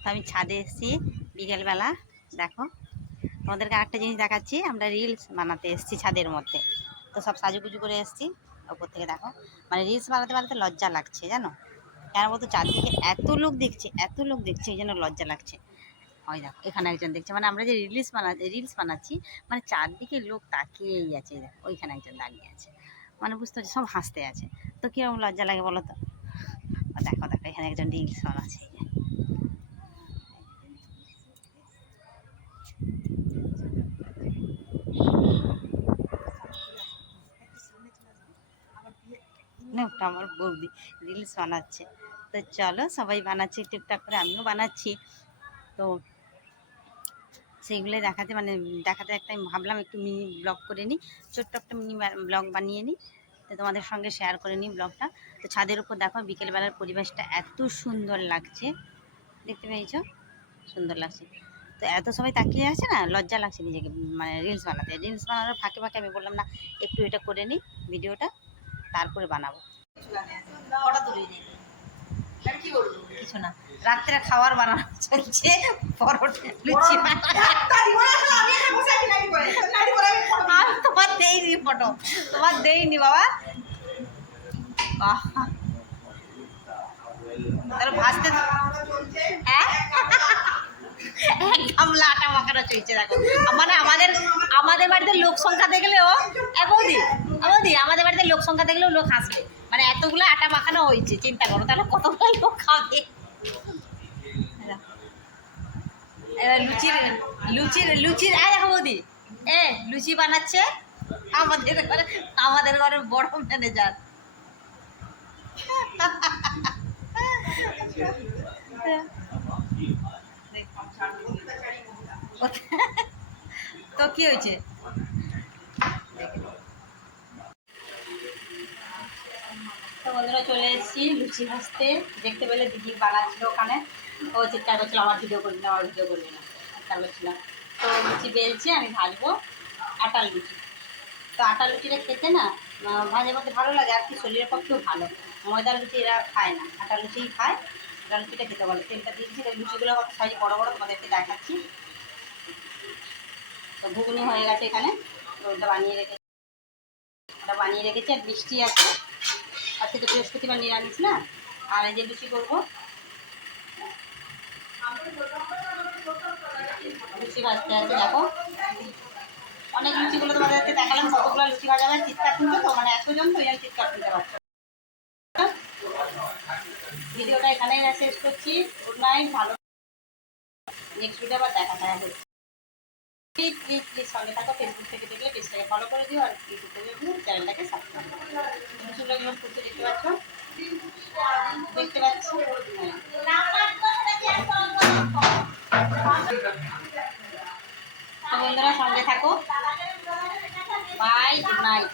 তো আমি ছাদে এসেছি বিকেলবেলা। দেখো তোমাদেরকে আরেকটা জিনিস দেখাচ্ছি, আমরা রিলস বানাতে এসেছি ছাদের মধ্যে। তো সব সাজুগুজু করে এসেছি ওপর থেকে। দেখো মানে রিলস বানাতে বানাতে লজ্জা লাগছে জানো, কেন বলতো চারদিকে এত লোক দেখছে, এত লোক দেখছে, এই জন্য লজ্জা লাগছে। ওই দেখো এখানে একজন দেখছে, মানে আমরা যে রিলস বানাচ্ছি, মানে চারদিকে লোক তাকিয়েই আছে। দেখো ওইখানে একজন দাঁড়িয়ে আছে, মানে বুঝতে পারছি সব হাসতে আছে, তো কীরকম লজ্জা লাগে বলো তো। দেখো দেখো এখানে একজন রিলস বানাচ্ছে। ওটা আমার বৌদি রিলস বানাচ্ছে। তো চলো সবাই বানাচ্ছে টুকটাক করে, আমিও বানাচ্ছি। তো সেইগুলো দেখাতে মানে দেখাতে একটা আমি ভাবলাম একটু মিনি ব্লগ করে নিই, ছোট্ট একটা মিনি ব্লগ বানিয়ে নিই, তো তোমাদের সঙ্গে শেয়ার করে নিই ব্লগটা। তো ছাদের উপর দেখো বিকেলবেলার পরিবেশটা এত সুন্দর লাগছে, দেখতে পেয়েছো সুন্দর লাগছে। তো এত সবাই তাকিয়ে আছে না, লজ্জা লাগছে নিজেকে মানে রিলস বানাতে। রিলস বানানোর ফাঁকে ফাঁকে আমি বললাম না একটু এটা করে নিই ভিডিওটা, তারপরে বানাবো। ফটো তুলে নিই, কিছু না, রাত্রে খাবার বানানো চলছে, পরোটা লুচি। তোমার দেইনি ফটো, তোমার দেইনি বাবা। তাহলে ভাজতে হ্যাঁ এক গামলা আটা মাখানো চলছে। দেখো মানে আমাদের বাড়িতে লোক সংখ্যা দেখলেও বৌদি বৌদি আমাদের বাড়িতে লোক সংখ্যা দেখলেও লোক হাসবে, মানে এতগুলো আটা মাখানো হয়েছে, চিন্তা করো তাহলে কতগুলো লোক খাবে। এবার লুচির দেখো বৌদি লুচি বানাচ্ছে আমাদের ঘরের বড় ম্যানেজার। তো কি হয়েছে, তো বন্ধুরা চলে এসেছি লুচি ভাজতে। দেখতে পেলে দিদি বানাচ্ছিল ওখানে, ও চিৎকার করছিল আমার ভিডিও করবি না, আমার ভিডিও করবি না, চিৎকার করছিলাম। তো লুচি বেলছি, আমি ভাজবো আটার লুচি। তো আটার লুচিটা খেতে না মাঝে মধ্যে ভালো লাগে, আর কি শরীরের পক্ষেও ভালো। ময়দার লুচি এরা খায় না, আটার লুচিই খায়। আটার লুচিটা খেতে ভালো। তেলটা দিয়েছি, লুচিগুলো কত সাইজ বড়ো বড়ো তোমাদেরকে দেখাচ্ছি। তো ঘুগনি হয়ে গেছে এখানে, তো ওটা বানিয়ে রেখেছি। আর বৃষ্টি আছে, আজকে তো বৃহস্পতিবার নিরামিষ না। আর এই যে লুচি করবো, লুচি ভাজতে আছে। দেখো অনেক লুচিগুলো তোমাদেরকে দেখালাম, কতগুলো লুচি ভাজা হয়, চিৎকার শুনছো তো, মানে এতজন তো এই চিৎকার শুনতে পারছো। ভিডিওটা এখানেই শেষ করছি। গুড নাইট, ভালো নেক্সট ভিডিও আবার দেখা হচ্ছে। প্লিজ প্লিজ প্লিজ সঙ্গে থাকো। ফেসবুক থেকে দেখলে পেজটাকে ফলো করে দিও, আর ইউটিউব থেকে দেখলে চ্যানেলটাকে সাবস্ক্রাইব করো। লুচিগুলো যেমন করতে দেখতে পাচ্ছ, তো বন্ধুরা সঙ্গে থাকো। Bye, good night.